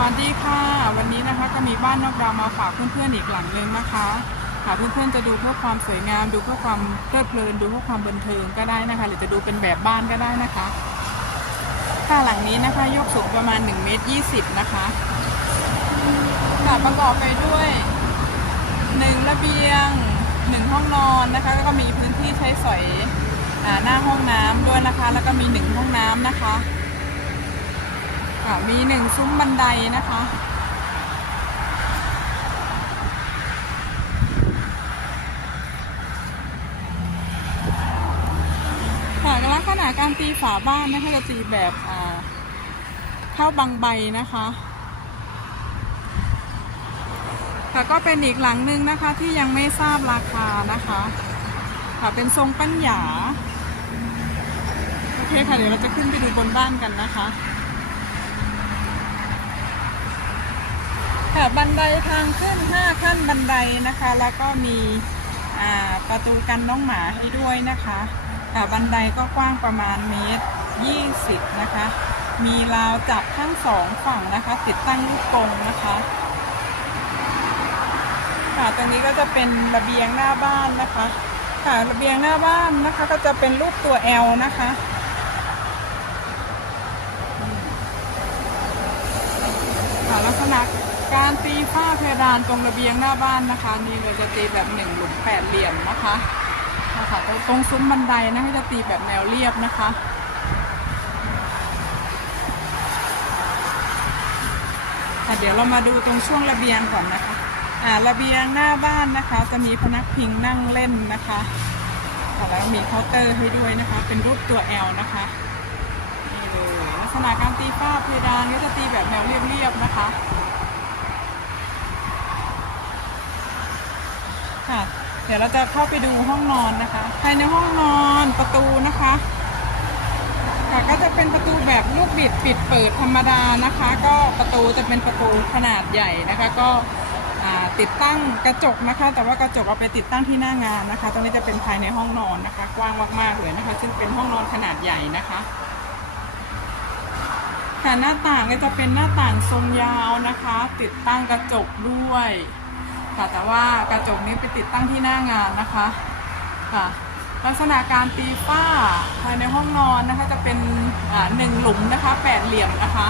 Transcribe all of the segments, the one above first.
วัสดีค่ะ วันนี้นะคะก็มีบ้านนอกดาวมาฝากเพื่อนๆอีกหลังนึงนะคะค่ะเพื่อนๆจะดูเพื่อความสวยงาม ดูเพื่อความเพลิดเพลิน ดูเพื่อความบันเทิงก็ได้นะคะ หรือจะดูเป็นแบบบ้านก็ได้นะคะค่ะหลังนี้นะคะยกสูงประมาณ1เมตร20 นะคะค่ะประกอบไปด้วยหนึ่งระเบียงหนึ่งห้องนอนนะคะแล้วก็มีพื้นที่ใช้สอยอหน้าห้องน้ำด้วยนะคะ แล้วก็มีหนึ่งห้องน้ำนะคะ ค่ะมีหนึ่งซุ้มบันไดนะคะ ค่ะลักษณะการตีฝาบ้านนะคะจะตีแบบเข้าบางใบนะคะค่ะก็เป็นอีกหลังหนึ่งนะคะที่ยังไม่ทราบราคานะคะค่ะเป็นทรงปัญญาโอเคค่ะเดี๋ยวเราจะขึ้นไปดูบนบ้านกันนะคะ ค่ะบันไดทางขึ้น 5 ขั้นบันไดนะคะ แล้วก็มีประตูกันน้องหมาให้ด้วยนะคะค่ะบันไดก็กว้างประมาณเมตร 20 นะคะ มีราวจับทั้งสองฝั่งนะคะ ติดตั้งลูกกรงนะคะค่ะตรงนี้ก็จะเป็นระเบียงหน้าบ้านนะคะค่ะระเบียงหน้าบ้านนะคะก็จะเป็นรูปตัว L นะคะค่ะลักษณะ การตีฝ้าเพดานตรงระเบียงหน้าบ้านนะคะ นี่เราจะตีแบบหนึ่งหลุมแปดเหลี่ยมนะคะนะคะตรงตรงซุ้มบันไดนะคะจะตีแบบแนวเรียบนะคะค่ะเดี๋ยวเรามาดูตรงช่วงระเบียงก่อนนะคะอ่าระเบียงหน้าบ้านนะคะ จะมีพนักพิงนั่งเล่นนะคะค่ะแล้วมีเคาน์เตอร์ให้ด้วยนะคะ เป็นรูปตัว L นะคะนี่เลยลักษณะการตีฝ้าเพดานก็จะตีแบบแนวเรียบๆนะคะ ค่ะ เดี๋ยวเราจะเข้าไปดูห้องนอนนะคะ ภายในห้องนอนประตูนะคะค่ะก็จะเป็นประตูแบบลูกบิดปิดเปิดธรรมดานะคะ ก็ประตูจะเป็นประตูขนาดใหญ่นะคะ ก็ติดตั้งกระจกนะคะ แต่ว่ากระจกเอาไปติดตั้งที่หน้างานนะคะ ตรงนี้จะเป็นภายในห้องนอนนะคะ กว้างมากๆเลยนะคะ ซึ่งเป็นห้องนอนขนาดใหญ่นะคะค่ะหน้าต่างก็จะเป็นหน้าต่างทรงยาวนะคะ ติดตั้งกระจกด้วย ค่ะ แต่ว่ากระจกนี้ไปติดตั้งที่หน้างานนะคะค่ะลักษณะการตีฝ้าภายในห้องนอนนะคะจะเป็นหนึ่งหลุมนะคะแปดเหลี่ยมนะคะ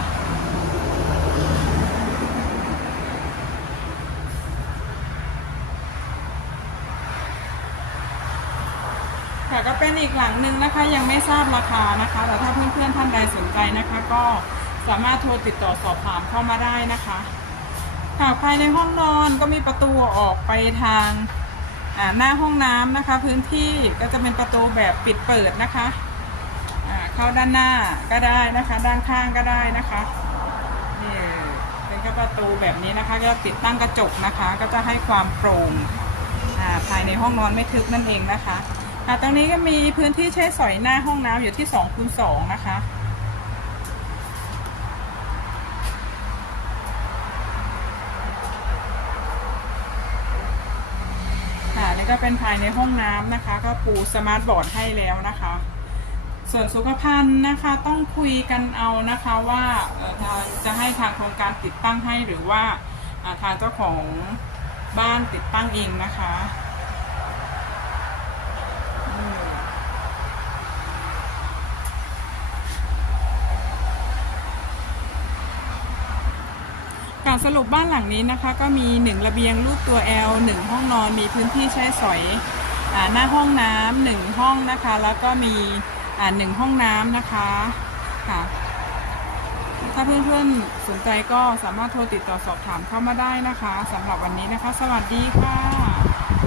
ค่ะก็เป็นอีกหลังหนึ่งนะคะยังไม่ทราบราคานะคะ แต่ถ้าเพื่อนๆท่านใดสนใจนะคะ ก็สามารถโทรติดต่อสอบถามเข้ามาได้นะคะ ค่ะภายในห้องนอนก็มีประตูออกไปทางหน้าห้องน้ำนะคะ พื้นที่ก็จะเป็นประตูแบบปิดเปิดนะคะเข้าด้านหน้าก็ได้นะคะ ด้านข้างก็ได้นะคะนี่เป็นก็ประตูแบบนี้นะคะ ก็ติดตั้งกระจกนะคะ ก็จะให้ความโปร่งอ่าภายในห้องนอนไม่ทึบนั่นเองนะคะตรงนี้ก็มีพื้นที่ใช้สอยหน้าห้องน้ำอยู่ที่2คูณ2นะคะ จะเป็นภายในห้องน้ำนะคะ ก็ปูสมาร์ทบอร์ดให้แล้วนะคะ ส่วนสุขภัณฑ์นะคะต้องคุยกันเอานะคะว่าทางจะให้ทางโครงการติดตั้งให้หรือว่าทางเจ้าของบ้านติดตั้งเองนะคะ การสรุปบ้านหลังนี้นะคะ ก็มีหนึ่งระเบียงรูปตัว L หนึ่งห้องนอนมีพื้นที่ใช้สอยอหน้าห้องน้ำหนึ่งห้องนะคะ แล้วก็มีหนึ่งห้องน้ำนะคะค่ะถ้าเพื่อนๆสนใจก็สามารถโทรติดต่อสอบถามเข้ามาได้นะคะสำหรับวันนี้นะคะ สวัสดีค่ะ